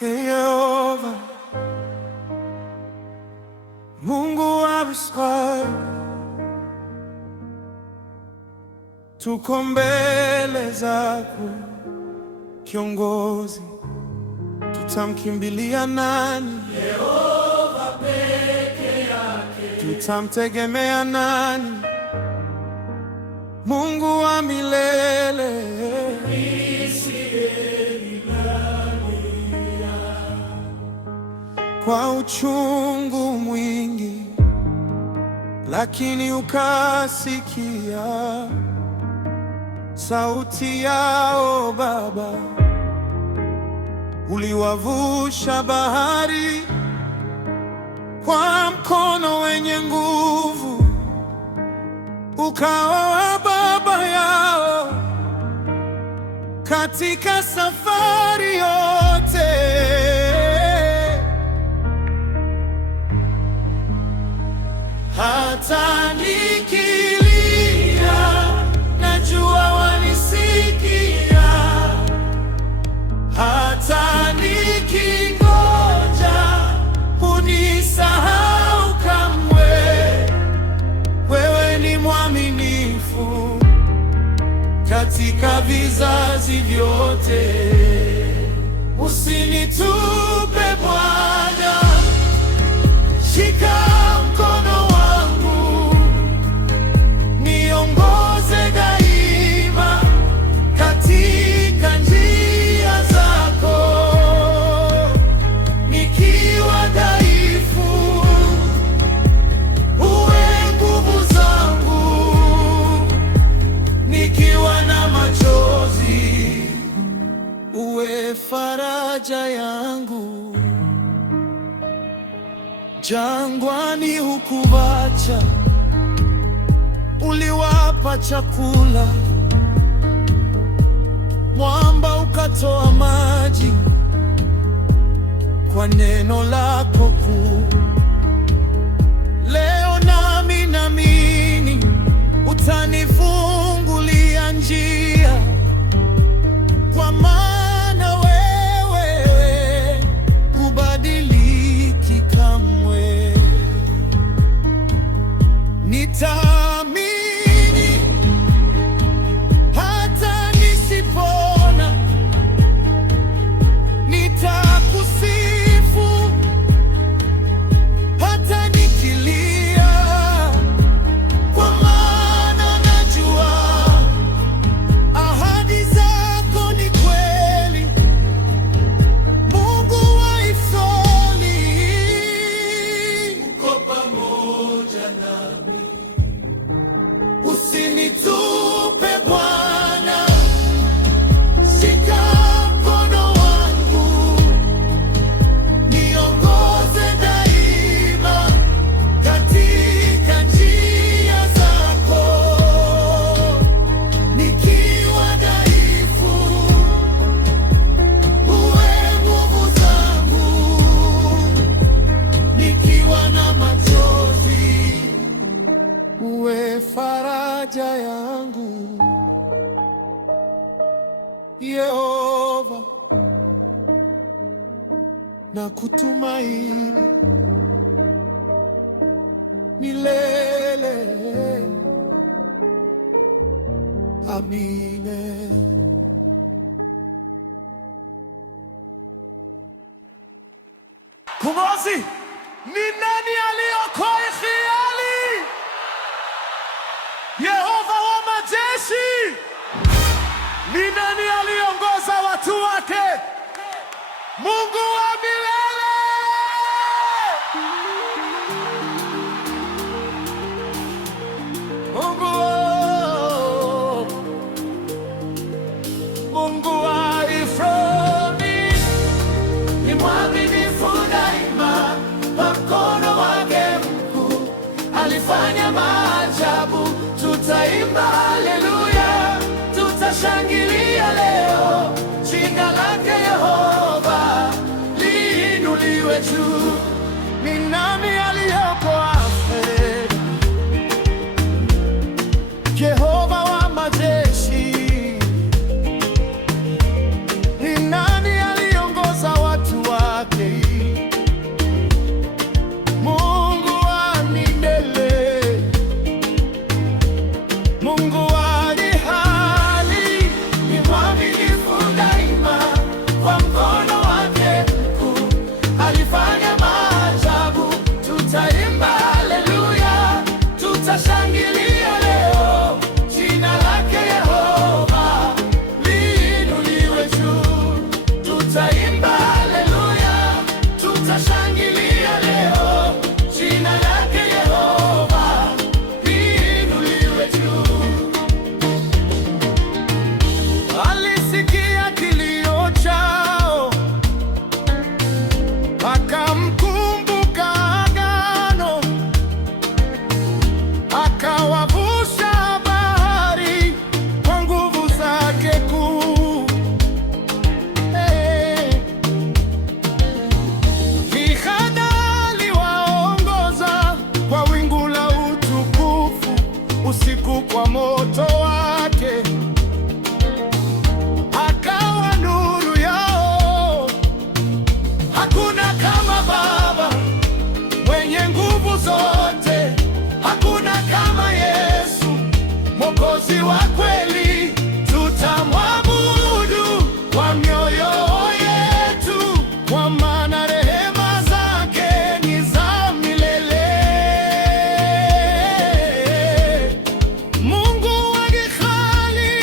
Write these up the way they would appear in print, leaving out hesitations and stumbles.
Yehova, Mungu wa Israeli, tuko mbele zako kiongozi, tutamkimbilia nani? Yehova peke yake. Tutamtegemea nani? Mungu wa milele, kwa uchungu mwingi, lakini ukasikia sauti yao Baba. Uliwavusha bahari kwa mkono wenye nguvu, ukawa baba yao katika safari yote. Hata nikilia, najua wanisikia. Hata nikingoja, hunisahau kamwe. Wewe ni mwaminifu katika vizazi vyote. Usinitupe Bwana, shika mkono wangu, niongoze daima katika njia zako. Nikiwa dhaifu, uwe nguvu zangu. Nikiwa na machozi, uwe faraja yangu. Jangwani hukuacha, uliwapa chakula. Mwamba ukatoa maji kwa neno lako kuu. Leo nami naamini utanifungulia njia, kwa maana wewe hubadiliki kamwe. Nitaamini hata nisipona, nitakusifu hata nikilia, kwa maana najua ahadi zako ni kweli. Mungu wa Israeli, uko pamoja nami. Usinitupe Bwana, shika mkono wangu, niongoze daima katika njia zako. Nikiwa dhaifu, uwe nguvu zangu. Nikiwa na machozi, uwe faraja yangu. Yehova, na kutumaini milele. Amina. Kumosi, ni nani aliokoa Israeli? Yehova wa majeshi. Ni nani aliongoza watu wake? Mungu wa milele. Mungu wa Efroni ni mwaminifu daima, kwa mkono wake mkuu alifanya maajabu. Tutaimba haleluya, tutashangilia leo jina lake Yehova. tutaimba haleluya, tutashangilia leo, jina lake Yehova liinuliwe juu. Alisikia kilio chao, akamkumbuka agano, akawavusha bahari kwa nguvu zake kuu. Kihada aliwaongoza kwa wingu la utukufu, usiku kwa moto wake akawa nuru yao. Hakuna kama Baba mwenye nguvu zote, hakuna kama Yesu Mwokozi wa kweli. Tutamwabudu kwa mioyo yetu, kwa maana rehema zake ni za milele. Mungu wa Gikhali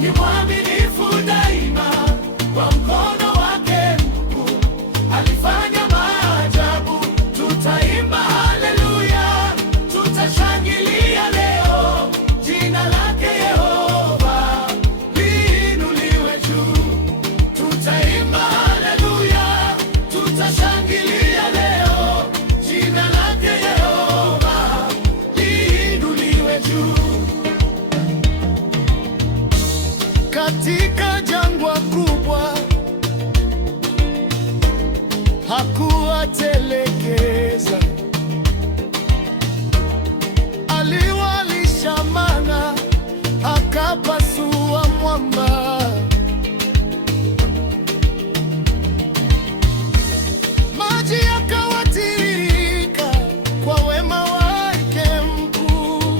ni mwaminifu daima, kwa mkono wake mkuu alifanya maajabu. Tutaimba haleluya, tutashangilia leo, jina lake Yehova liinuliwe juu. Tutaimba haleluya, tutashangilia leo, jina lake Yehova liinuliwe juu. Katika jangwa kubwa hakuwatelekeza, aliwalisha mana, akapasua mwamba. Maji yakawatiririka kwa wema wake mkuu.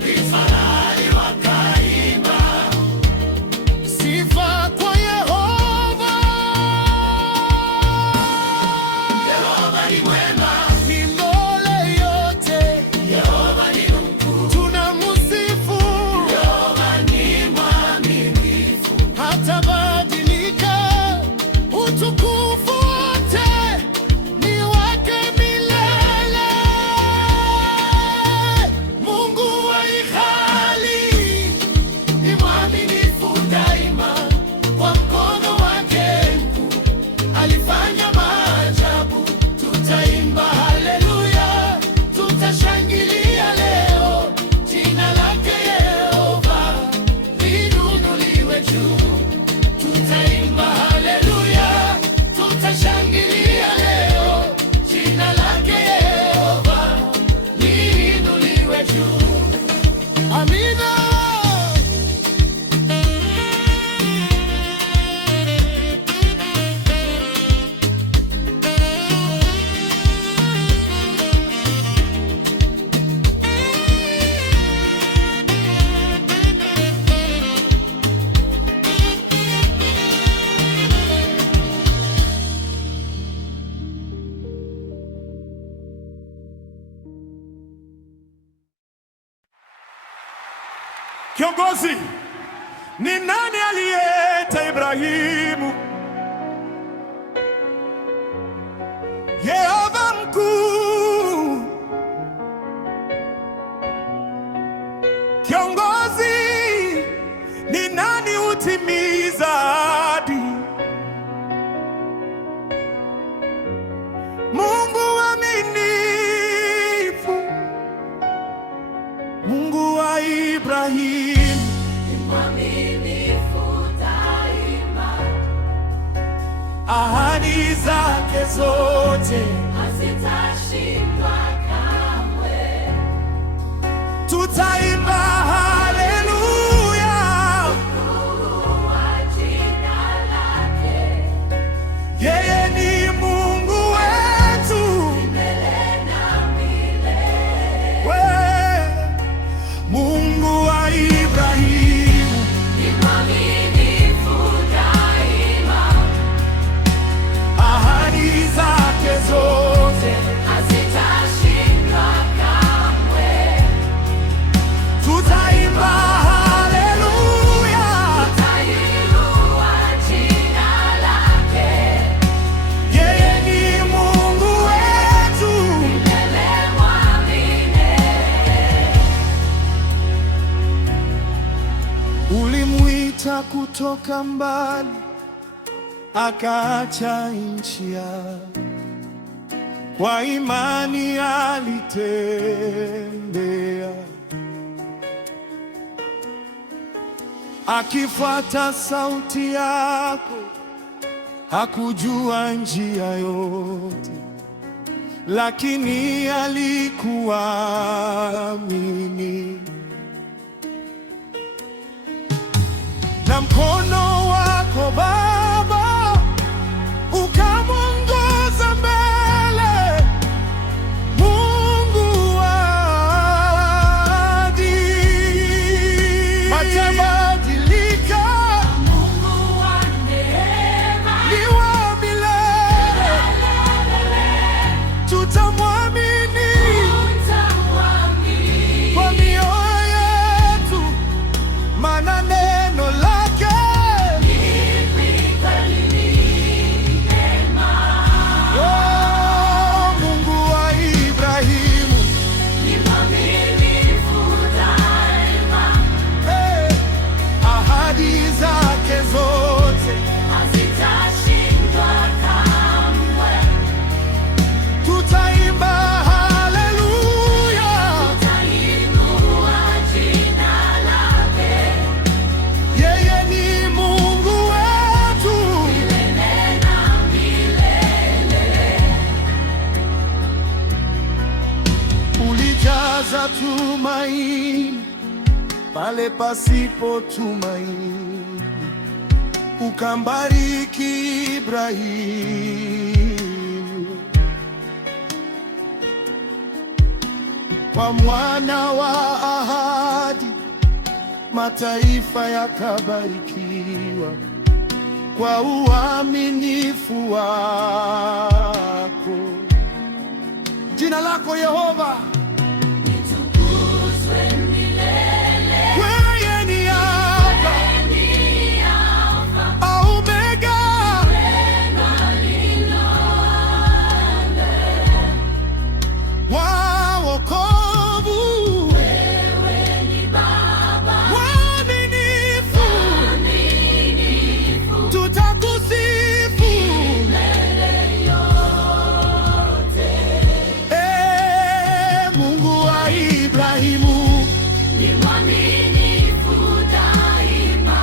Israeli wakaimba sifa kwa Yehova. Yehova ni mwema milele yote, Yehova ni mkuu, tunamsifu. Yehova ni mwaminifu, hatabadilika. Utukufu wote ni wake milele. Mungu wa Gikhali ni mwaminifu daima, kwa mkono wake mkuu alifanya maajabu. Tutaimba haleluya, tutashangilia leo, jina lake Yehova liinuliwe juu. Tutaimba haleluya, tutashangilia leo, jina lake Yehova liinuliwe juu. Amina. Kiongozi, ni nani aliyeita Ibrahimu? Yehova mkuu. Kiongozi, ni nani hutimiza ahadi? Mungu mwaminifu, Mungu wa Ibrahimu ni mwaminifu daima, ahadi zake zote hazitashindwa kamwe. Tutaimba haleluya, Ukuu wa jina lake, yeye ni Mungu wetu milele na milele. Mungu wa Ibrahimu Ni mwaminifu daima, ahadi zake zote hazitashindwa kamwe. alimwita kutoka mbali, akaacha nchi yake. Kwa imani alitembea, akifuata sauti yako. Hakujua njia yote, lakini alikuamini. Na mkono wako Baba ukamwongoza mbele. Mungu wa ahadi hatabadilika. Mungu wa neema Ni wa milele, tutamwamini kwa mioyo yetu, maana neno lake Mungu wa Ibrahimu ni mwaminifu daima, ahadi zake zote hazitashindwa kamwe. tutaimba haleluya. Tutainua jina lake Yeye ni Mungu wetu, milele na milele. ulijaza tumaini pale pasipo tumaini, ukambariki Ibrahimu kwa mwana wa ahadi. Mataifa yakabarikiwa kwa uaminifu wako. Jina lako Yehova Litukuzwe milele. wewe ni Alfa Ni Alfa au Omega, na milele. wa wokovu, Wewe ni Baba waaminifu, tutakusifu Mungu wa Ibrahimu, ni mwaminifu daima,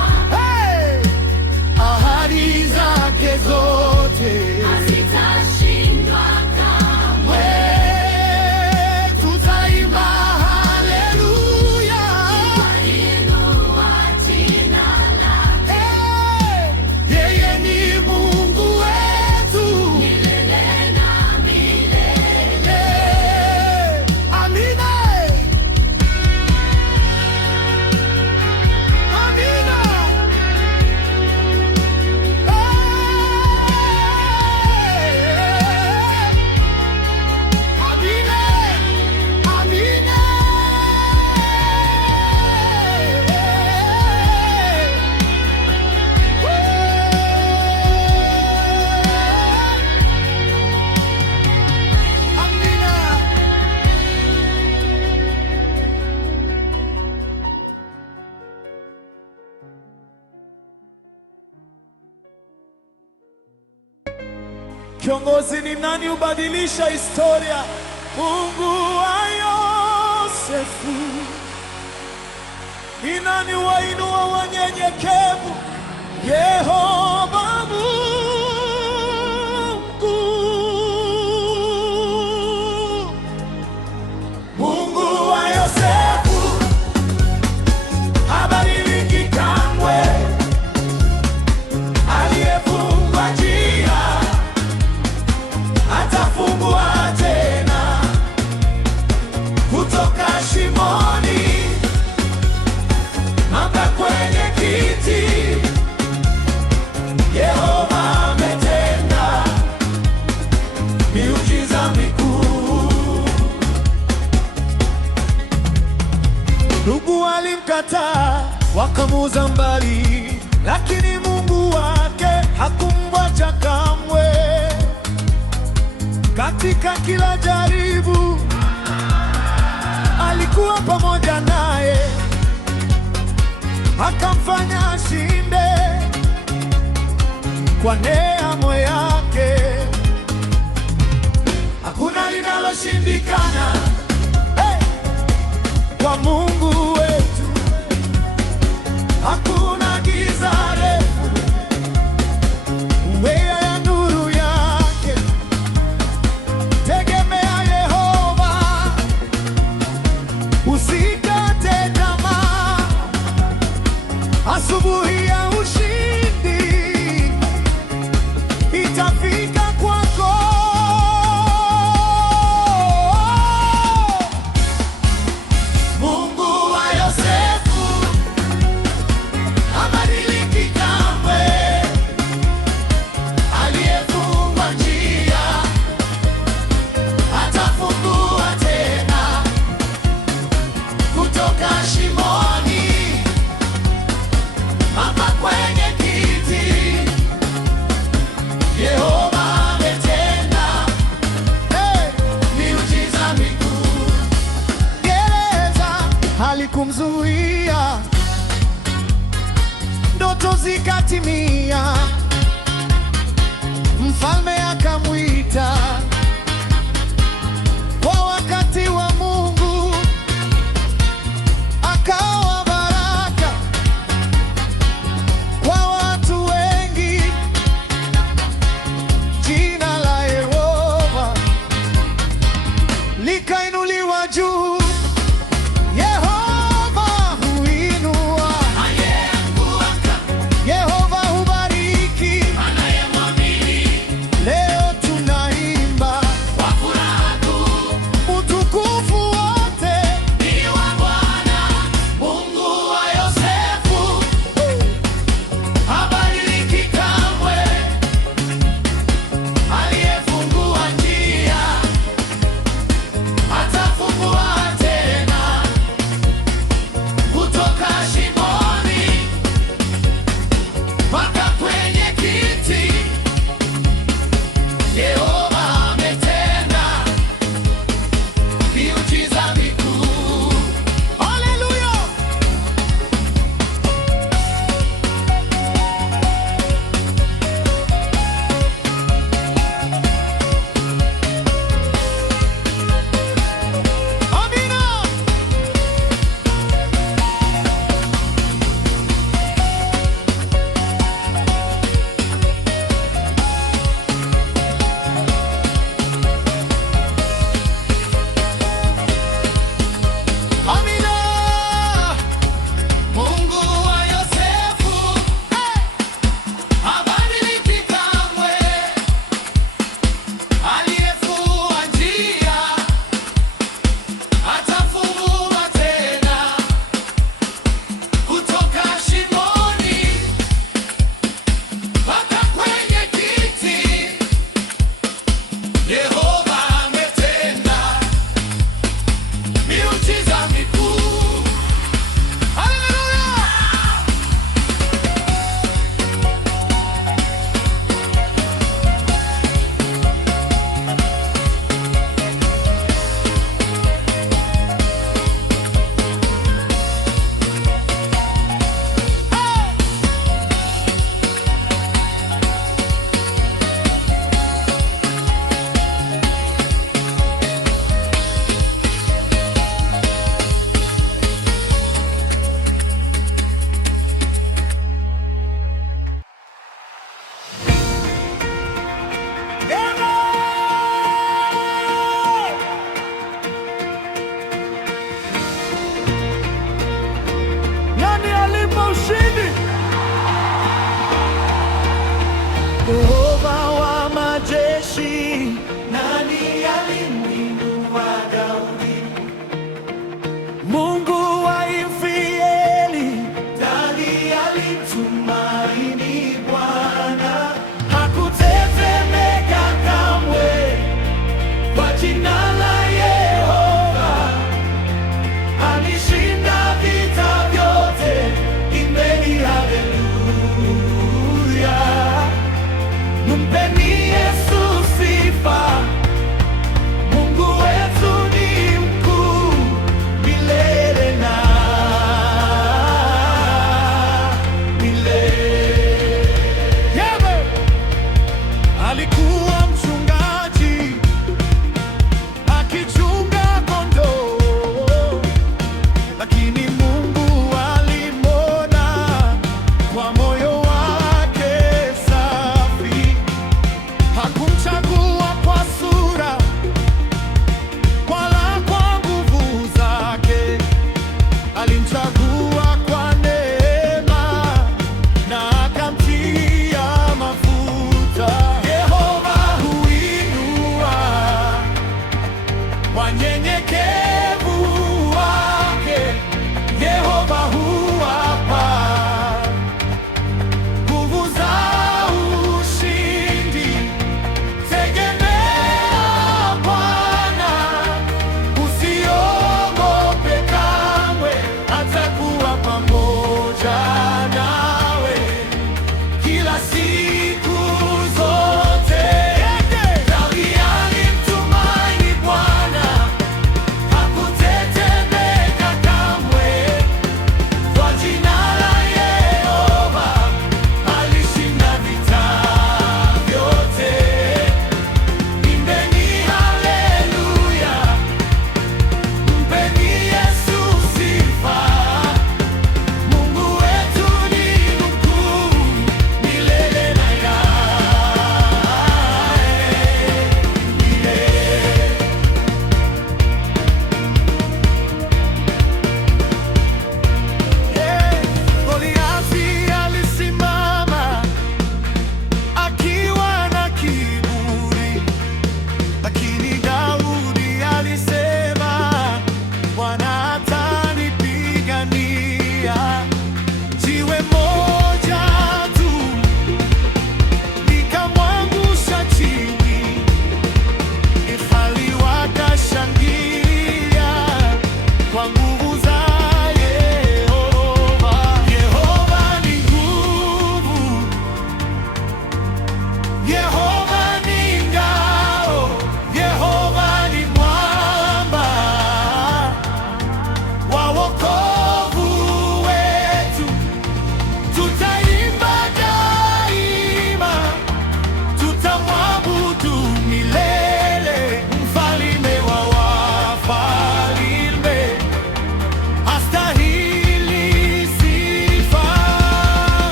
ahadi zake zote hazitashindwa kamwe. tutaimba haleluya. Tutainua jina lake Yeye ni Mungu wetu milele na milele. Amina, amina. Amina, amina. Amina. Kiongozi ni nani hubadilisha historia? Mungu wa Yosefu. Ni nani wainua wanyenyekevu? Yehova Mungu. Mungu wa Yosefu habadiliki kamwe, aliyefungwa njia atafungua tena, kutoka shimoni mpaka kwenye kiti. Yehova ametenda miujiza mikuu. Ndugu walimkataa wakamuuza mbali, lakini Mungu wake hakumwacha kamwe. Katika kila jaribu alikuwa pamoja naye, akamfanya ashinde kwa neema yake. Hakuna linaloshindikana, hey, kwa Mungu wetu. Hakuna giza refu mbele ya nuru yake. Tegemea Yehova, usikate tamaa. Asubuhi ya ushindi itafika kwako. Mungu wa Yosefu habadiliki kamwe, aliyefungwa njia atafungua tena, kutoka shimoni hapa kwenye kiti Yehova ametenda, Hey! miujiza mikuu. Gereza halikumzuia, ndoto zikatimia, mfalme akamwita kwa wakati wa Mungu, akawa baraka kwa watu wengi. Jina la Yehova likainuliwa juu. Yehova huinua, Yehova hubariki. Anayemwamini Leo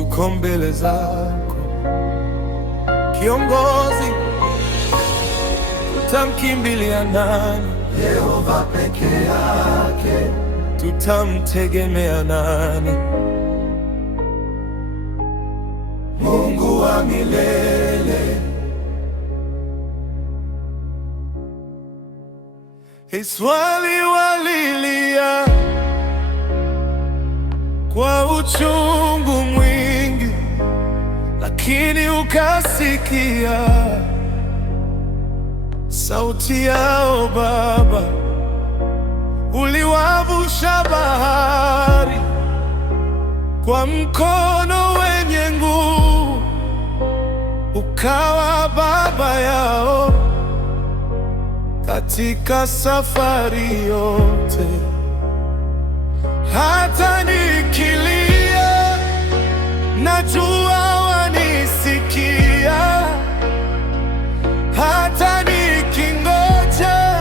tuko mbele zako. Kiongozi, tutamkimbilia nani? Yehova peke yake. Tutamtegemea nani? Mungu wa milele. Israeli walilia kwa uchungu mwingi, lakini ukasikia sauti yao Baba. Uliwavusha bahari kwa mkono wenye nguvu, ukawa baba yao katika safari yote. Hata nikilia, najua wanisikia. Hata nikingoja,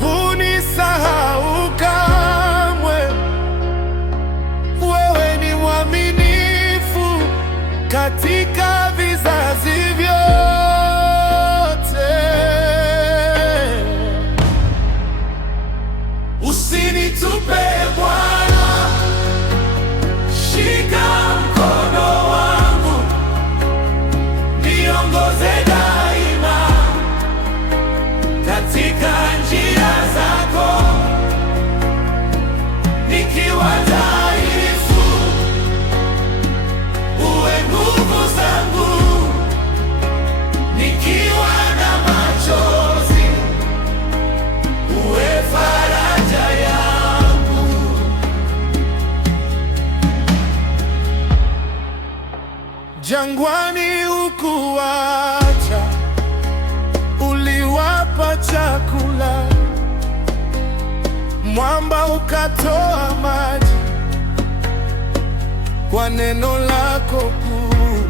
hunisahau kamwe. Wewe ni mwaminifu katika vizazi vyote. Usinitupe Bwana, shika mkono wangu, niongoze daima katika njia zako, nikiwa dhaifu, uwe nguvu zangu, nikiwa na machozi, uwe faraja yangu. Jangwani hukuacha, uliwapa chakula. Mwamba ukatoa maji kwa neno lako kuu.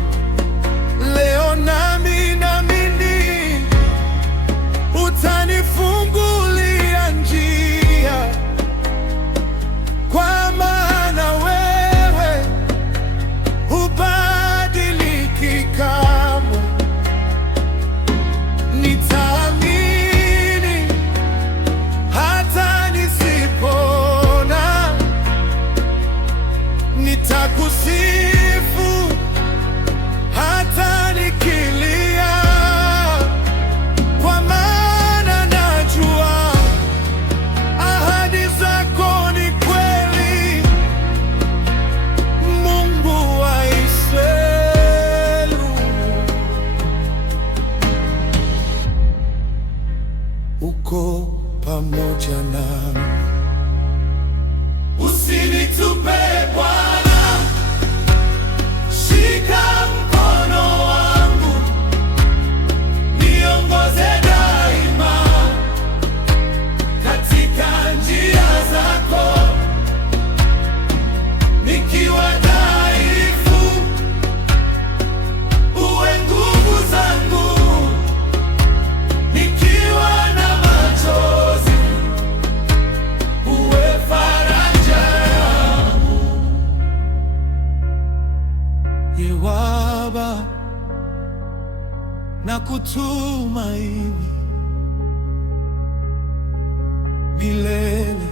Leo nami naamini utanifungulia njia, kwa maana wewe hubadiliki kamwe. Nitaamini hata nisipona, nitakusifu hata nikilia, kwa maana najua ahadi zako ni kweli, Mungu wa Israeli. Uko pamoja nami. Usinitupe Bwana, shika mkono wangu, niongoze daima katika njia zako, nikiwa dhaifu, uwe nguvu zangu, nikiwa na machozi, uwe faraja yangu. Yehova, na kutumaini milele.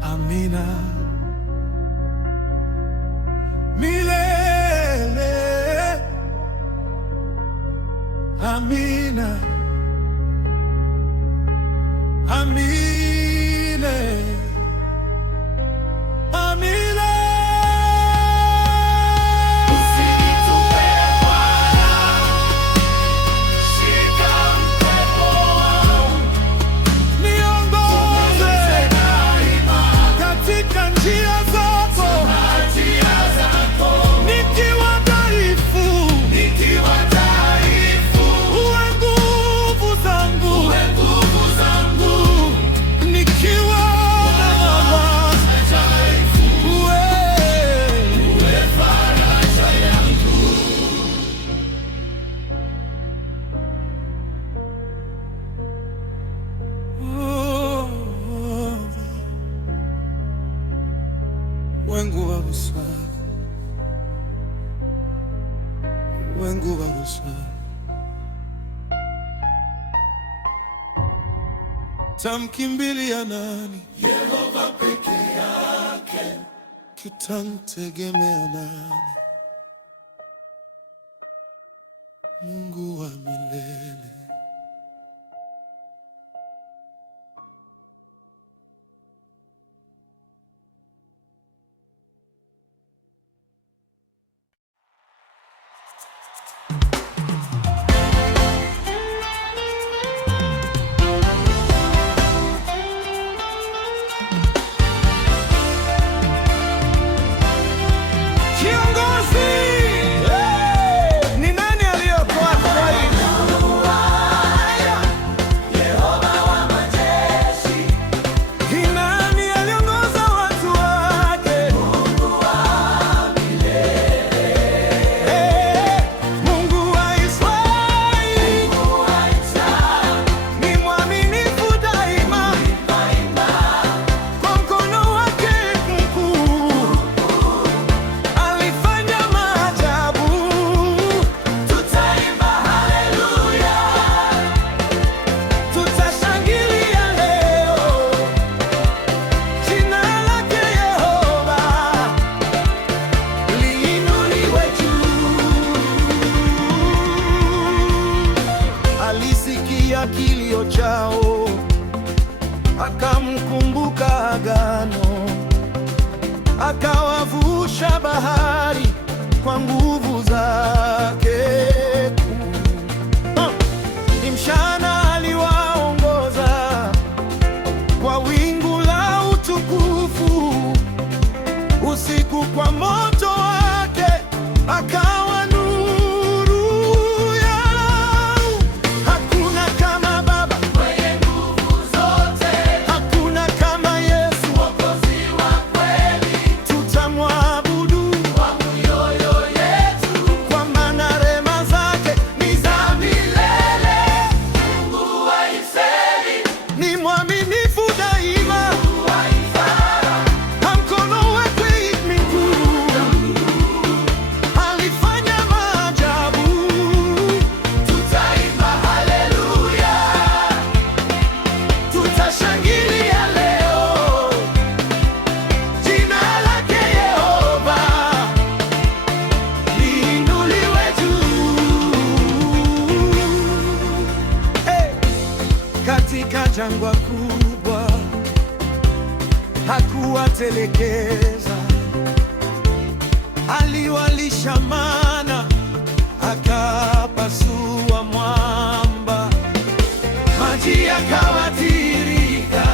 Amina. Milele. Amina. Amina. Amina. Usinitupe Bwana, shika mkono wangu, niongoze daima katika njia zako, nikiwa dhaifu, uwe nguvu wengu wa busara, wengu wa busara. Tamkimbilia nani? Yehova peke yake. Tutamtegemea nani? Mungu wa milele. Kilio chao, akamkumbuka agano, akawavusha bahari kwa nguvu zake. Ni mchana aliwaongoza kwa wingu la utukufu, usiku kwa moto wake akawa katika jangwa kubwa, hakuwatelekeza, aliwalisha mana, akapasua mwamba, maji yakawatiririka,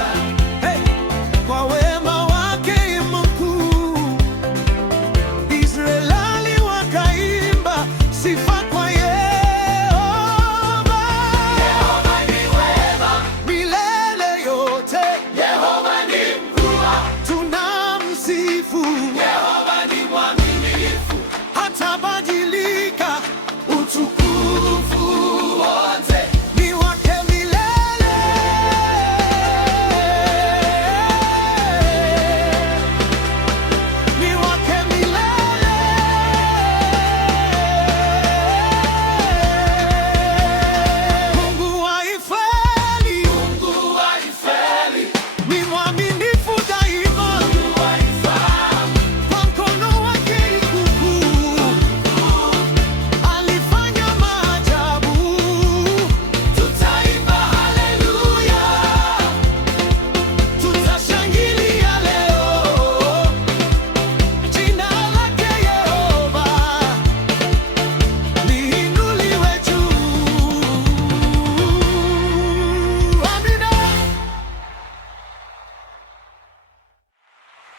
kwa wema wake mkuu. Israeli wakaimba sifa kwa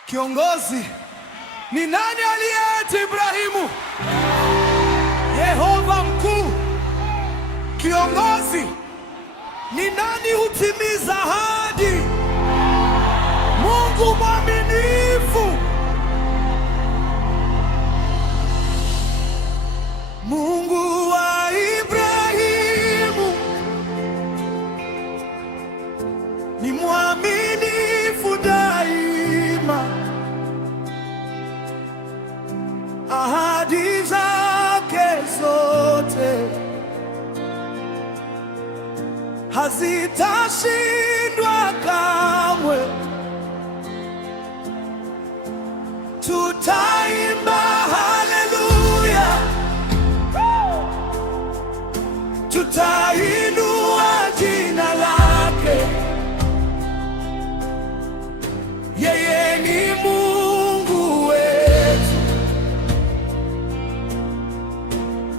Kiongozi ni nani aliyeeti Ibrahimu? Yehova mkuu. Kiongozi ni nani hutimiza ahadi? Mungu mwaminifu. Mungu wa Ibrahimu ni mwaminifu daima. hazitashindwa kamwe. Tutaimba haleluya, tutainua jina lake. Yeye ni Mungu wetu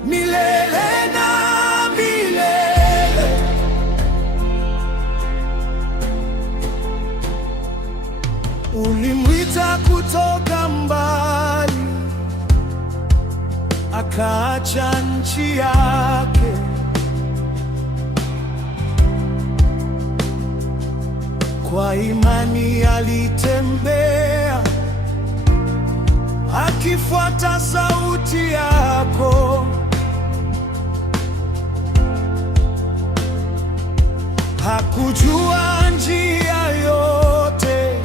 milele na milele. Ulimwita kutoka mbali, akaacha nchi yake. Kwa imani alitembea, akifuata sauti yako. Hakujua njia yote,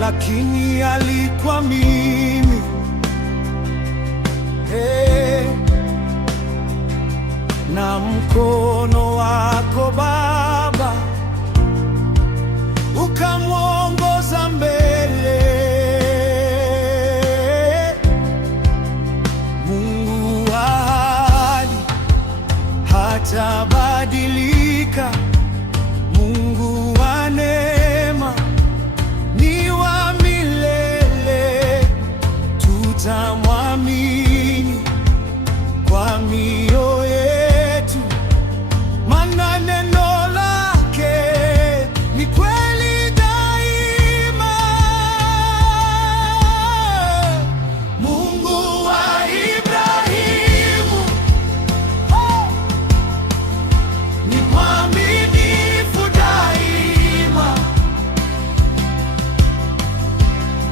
lakini alikuamini. Na mkono wako Baba ukamwongoza mbele. Mungu wa ahadi hatabadilika. Mungu wa neema ni wa milele. Tutamwamini kwa mioyo yetu, maana neno lake ni kweli daima. Mungu wa Ibrahimu ni mwaminifu daima.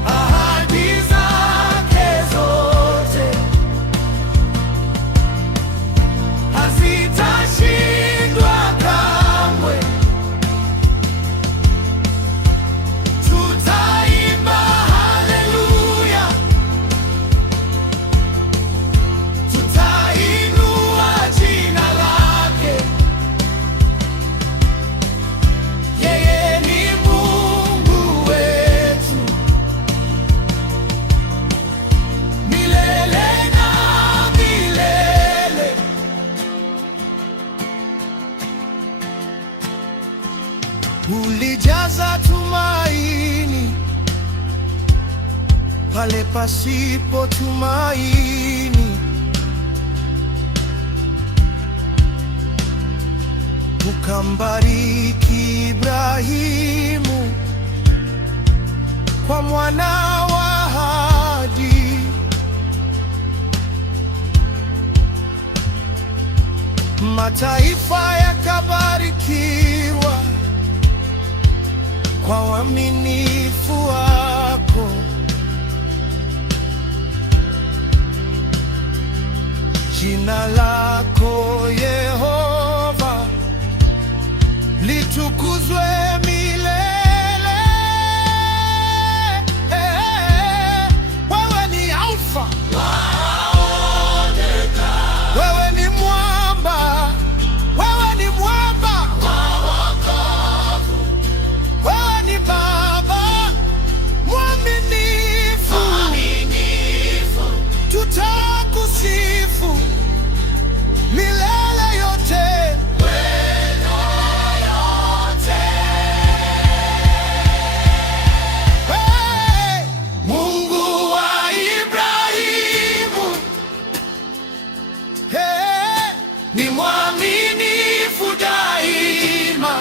Ahadi zake zote hazitashindwa kamwe. Tutaimba haleluya, tutainua jina lake. Yeye ni Mungu wetu milele na milele. Ulijaza tumaini pale pasipo tumaini, ukambariki Ibrahimu kwa mwana wa ahadi. Mataifa yakabarikiwa kwa uaminifu wako. Jina lako Yehova litukuzwe milele. Wewe ni Alfa, wewe ni mwamba, wewe ni mwamba, wewe ni Baba mwaminifu. Tutakusifu milele yote. Hey, Mungu wa Ibrahimu, hey, ni mwaminifu daima.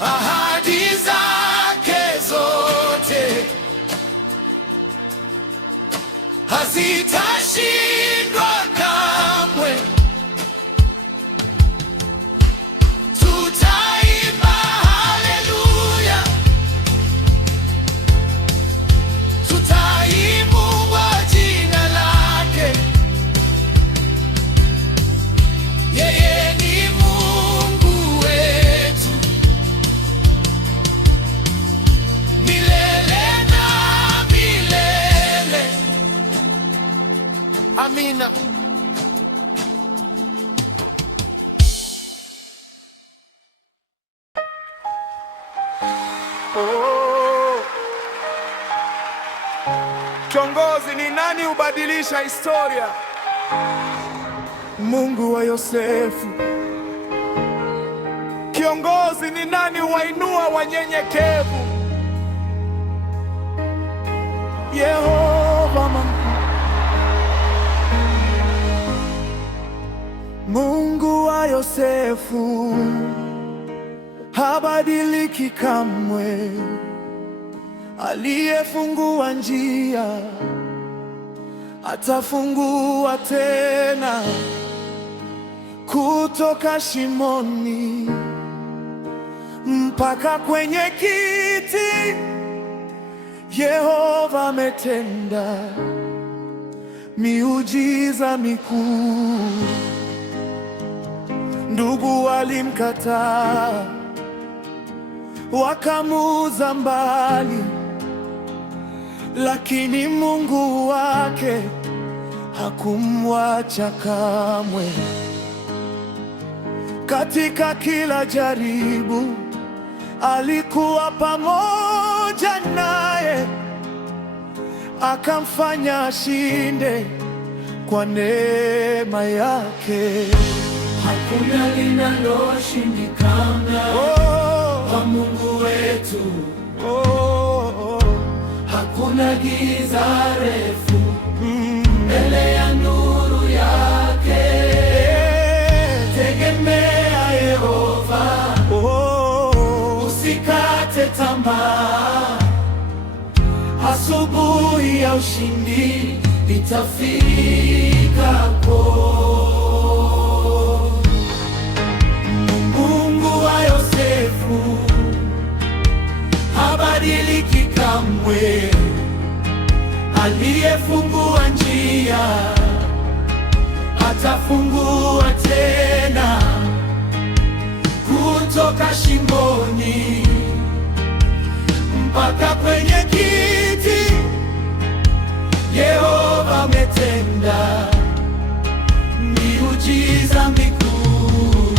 Ahadi zake zote hazitashindwa kamwe. Tutaimba haleluya, tutainua jina lake. Yeye ni Mungu wetu milele na milele. Amina. Oh. Kiongozi ni nani hubadilisha historia? Mungu wa Yosefu. Kiongozi ni nani huwainua wanyenyekevu? Yehova Mungu. Mungu wa Yosefu habadiliki kamwe, aliyefungua njia atafungua tena, kutoka shimoni mpaka kwenye kiti. Yehova ametenda miujiza mikuu. Ndugu walimkataa, wakamuuza mbali, lakini Mungu wake hakumwacha kamwe. Katika kila jaribu alikuwa pamoja naye, akamfanya ashinde kwa neema yake. Hakuna linaloshindikana kwa Mungu wetu. Hakuna giza refu mbele ya nuru yake. Tegemea Yehova, usikate tamaa. Asubuhi ya ushindi itafika. Mungu wa Yosefu habadiliki kamwe, aliyefungua njia atafungua tena, kutoka shingoni mpaka kwenye kiti. Yehova ametenda miujiza mikuu.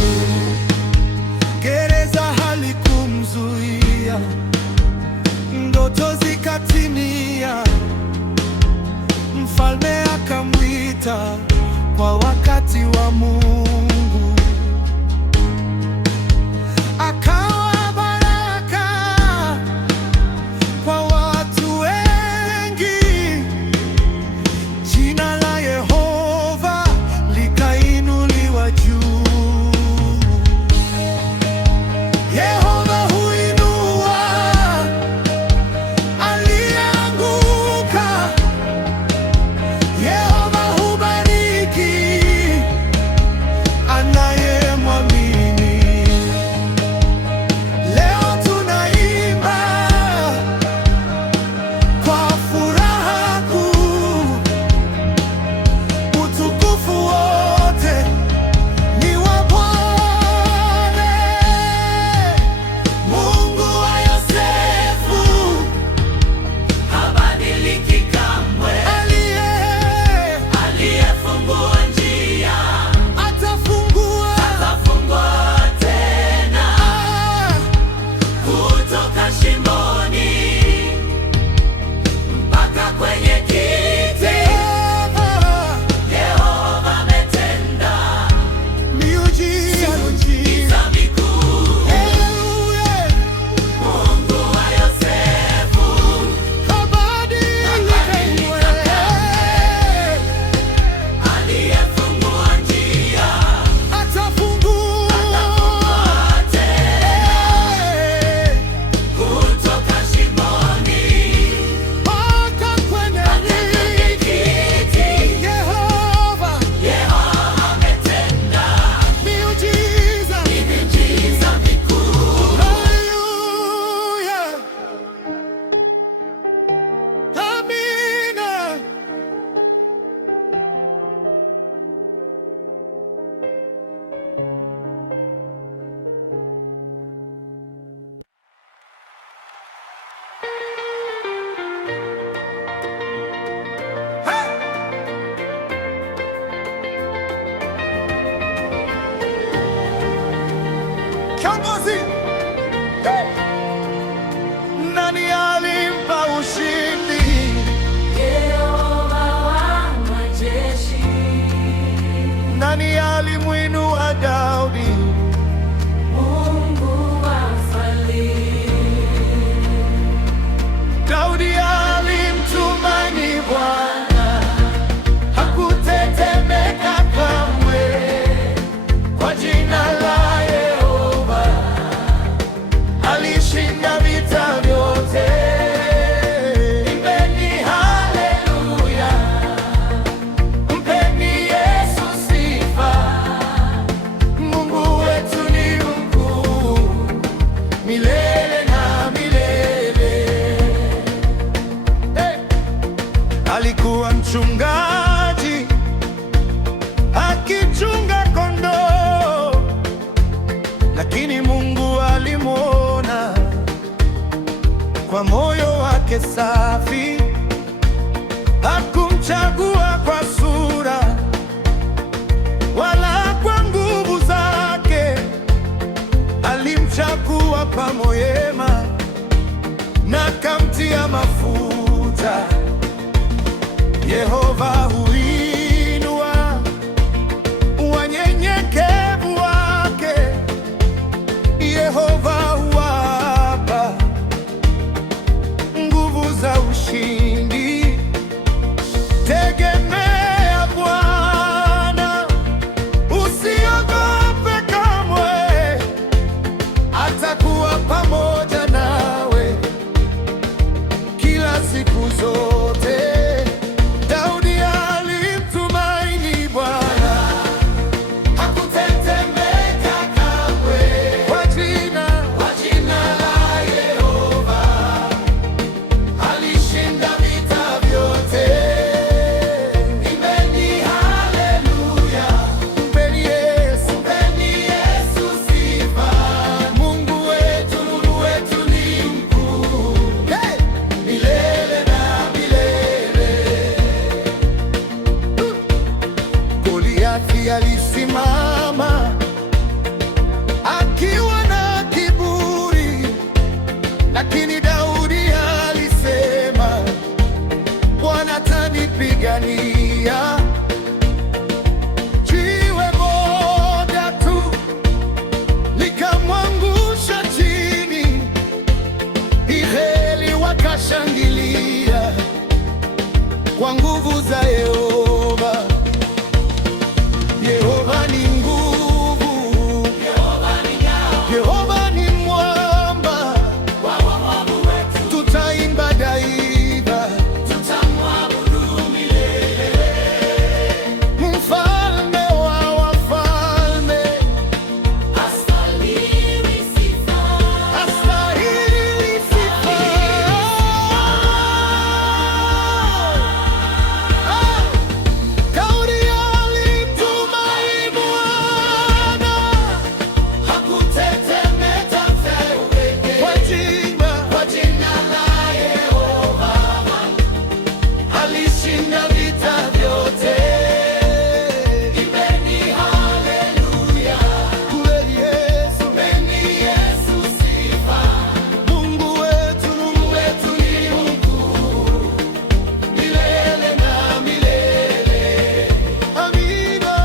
Gereza halikumzuia, ndoto zikatimia. Mfalme akamwita kwa wakati wa Mungu, akawa baraka kwa watu wengi. Jina la Yehova likainuliwa juu. Yehova huinua aliyeanguka. Yehova hubariki anayemwamini. Leo tunaimba kwa furaha kuu, utukufu wote ni wa Bwana. Mungu wa Yosefu habadiliki kamwe, aliyefungua njia atafungua tena, kutoka shimoni mpaka kwenye kiti. Yehova ametenda miujiza mikuu. Mungu wa Yosefu aliyefungua njia atafungua tena, kutoka kwa moyo wake safi. Hakumchagua kwa sura wala kwa nguvu zake, alimchagua kwa moyema na kamtia mafuta. Yehova huinua wanyenyekevu wake, Yehova huwapa nguvu za ushindi. Tegemea Bwana, usiogope kamwe, atakuwa pamoja nawe kila siku zote. Daudi alimtumaini Bwana, hakutetemeka kamwe. Kwa jina la Yehova alishinda vita vyote. Imbeni haleluya, mpeni Yesu sifa. Mungu wetu, Mungu wetu ni mkuu, milele na milele. Goliathi alisimama akiwa na kiburi, lakini Daudi alisema, Bwana atanipigania. Jiwe moja tu likamwangusha chini, Israeli wakashangilia kwa nguvu za Yehova. Yehova ni nguvu, Yehova ni mwamba, tutaimba daima, mfalme wa wafalme, astahili sifa. Daudi alimtumaini Bwana, hakutetemeka kwa jina la Yehova alishinda vita vyote. Imbeni haleluya, mpeni Yesu sifa. Mungu wetu ni mkuu, milele na milele. Amina.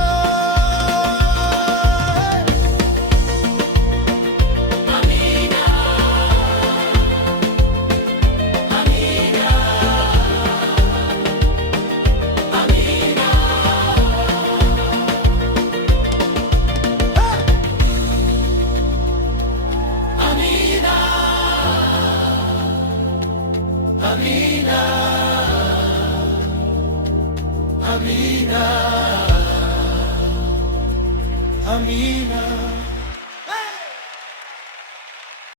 Amina.